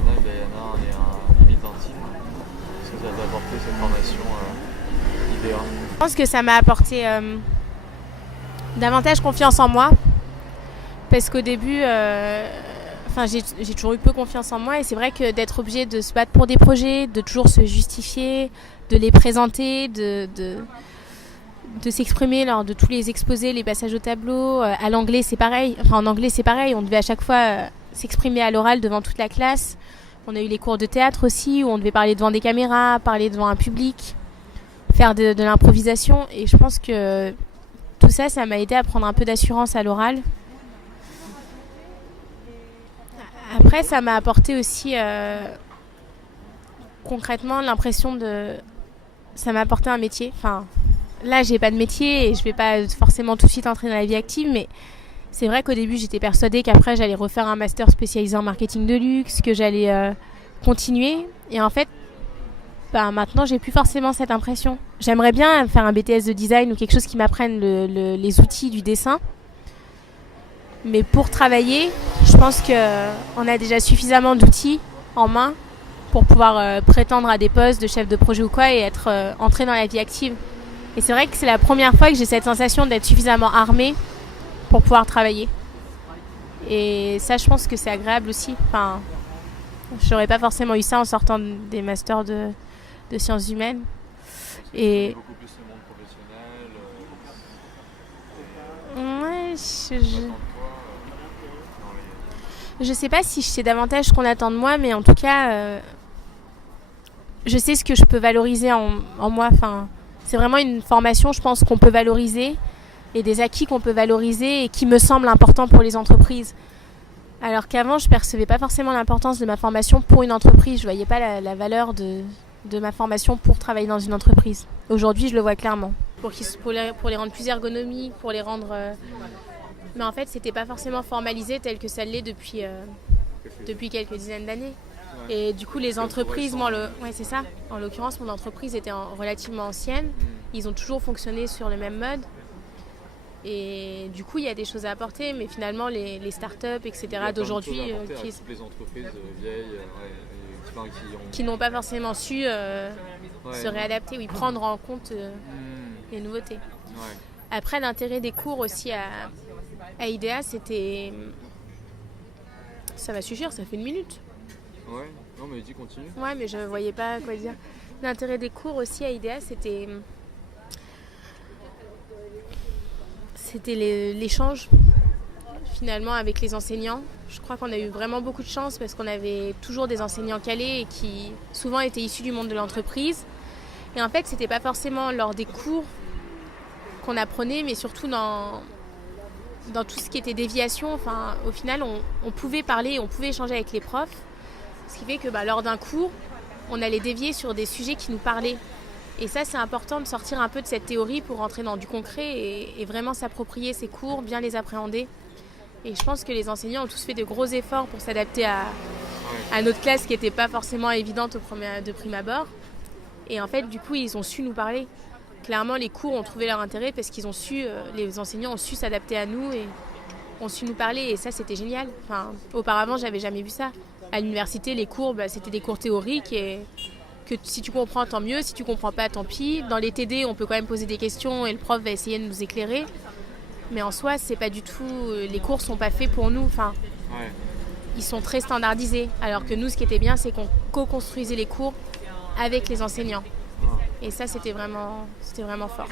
professionnel d'Ayana est un limite intime. Qu'est-ce que ça t'a apporté cette formation IDEA? Je pense que ça m'a apporté davantage confiance en moi. Parce qu'au début, j'ai toujours eu peu confiance en moi. Et c'est vrai que d'être obligé de se battre pour des projets, de toujours se justifier, de les présenter, de s'exprimer lors de tous les exposés, les passages au tableau. À l'anglais, c'est pareil. Enfin, en anglais, c'est pareil. On devait à chaque fois s'exprimer à l'oral devant toute la classe. On a eu les cours de théâtre aussi, où on devait parler devant des caméras, parler devant un public, faire de l'improvisation. Et je pense que tout ça, ça m'a aidé à prendre un peu d'assurance à l'oral. Après, ça m'a apporté aussi concrètement l'impression de... Ça m'a apporté un métier. Enfin, là, j'ai pas de métier et je vais pas forcément tout de suite entrer dans la vie active, mais c'est vrai qu'au début, j'étais persuadée qu'après, j'allais refaire un master spécialisé en marketing de luxe, que j'allais continuer. Et en fait, maintenant, j'ai plus forcément cette impression. J'aimerais bien faire un BTS de design ou quelque chose qui m'apprenne les outils du dessin. Mais pour travailler, je pense qu'on a déjà suffisamment d'outils en main pour pouvoir prétendre à des postes de chef de projet ou quoi et être entré dans la vie active. Et c'est vrai que c'est la première fois que j'ai cette sensation d'être suffisamment armée pour pouvoir travailler. Et ça, je pense que c'est agréable aussi. Enfin, je n'aurais pas forcément eu ça en sortant des masters de sciences humaines. Et beaucoup plus le monde professionnel. Ouais, je sais pas si je sais davantage ce qu'on attend de moi, mais en tout cas, je sais ce que je peux valoriser en moi. Enfin, c'est vraiment une formation, je pense, qu'on peut valoriser et des acquis qu'on peut valoriser et qui me semblent importants pour les entreprises. Alors qu'avant, je percevais pas forcément l'importance de ma formation pour une entreprise. Je voyais pas la valeur de ma formation pour travailler dans une entreprise. Aujourd'hui, je le vois clairement. Pour les rendre plus ergonomiques, pour les rendre... Mais en fait, c'était pas forcément formalisé tel que ça l'est depuis quelques dizaines d'années. Ouais. Et du coup, les entreprises, ouais, c'est ça. En l'occurrence, mon entreprise était relativement ancienne. Ils ont toujours fonctionné sur le même mode. Et du coup, il y a des choses à apporter, mais finalement, les startups, etc. d'aujourd'hui, toutes les entreprises vieilles, qui n'ont pas forcément su se réadapter, oui, prendre en compte les nouveautés. Ouais. Après, l'intérêt des cours aussi à IDEA, c'était... Ça va suffire, ça fait 1 minute. Ouais, non mais dis continue. Ouais, mais je voyais pas quoi dire. L'intérêt des cours aussi à IDEA, c'était l'échange finalement avec les enseignants. Je crois qu'on a eu vraiment beaucoup de chance parce qu'on avait toujours des enseignants calés et qui souvent étaient issus du monde de l'entreprise. Et en fait, c'était pas forcément lors des cours qu'on apprenait, mais surtout dans tout ce qui était déviation. Enfin, au final, on pouvait parler, on pouvait échanger avec les profs. Ce qui fait que lors d'un cours, on allait dévier sur des sujets qui nous parlaient. Et ça, c'est important de sortir un peu de cette théorie pour rentrer dans du concret et vraiment s'approprier ces cours, bien les appréhender. Et je pense que les enseignants ont tous fait de gros efforts pour s'adapter à notre classe qui n'était pas forcément évidente de prime abord. Et en fait, du coup, ils ont su nous parler. Clairement, les cours ont trouvé leur intérêt parce qu'ils ont su, les enseignants ont su s'adapter à nous et ont su nous parler. Et ça, c'était génial. Enfin, auparavant, j'avais jamais vu ça. À l'université, les cours, c'était des cours théoriques et que si tu comprends, tant mieux. Si tu comprends pas, tant pis. Dans les TD, on peut quand même poser des questions et le prof va essayer de nous éclairer. Mais en soi, c'est pas du tout... Les cours sont pas faits pour nous. Enfin, ouais. Ils sont très standardisés. Alors que nous, ce qui était bien, c'est qu'on co-construisait les cours avec les enseignants. Et ça, c'était vraiment fort.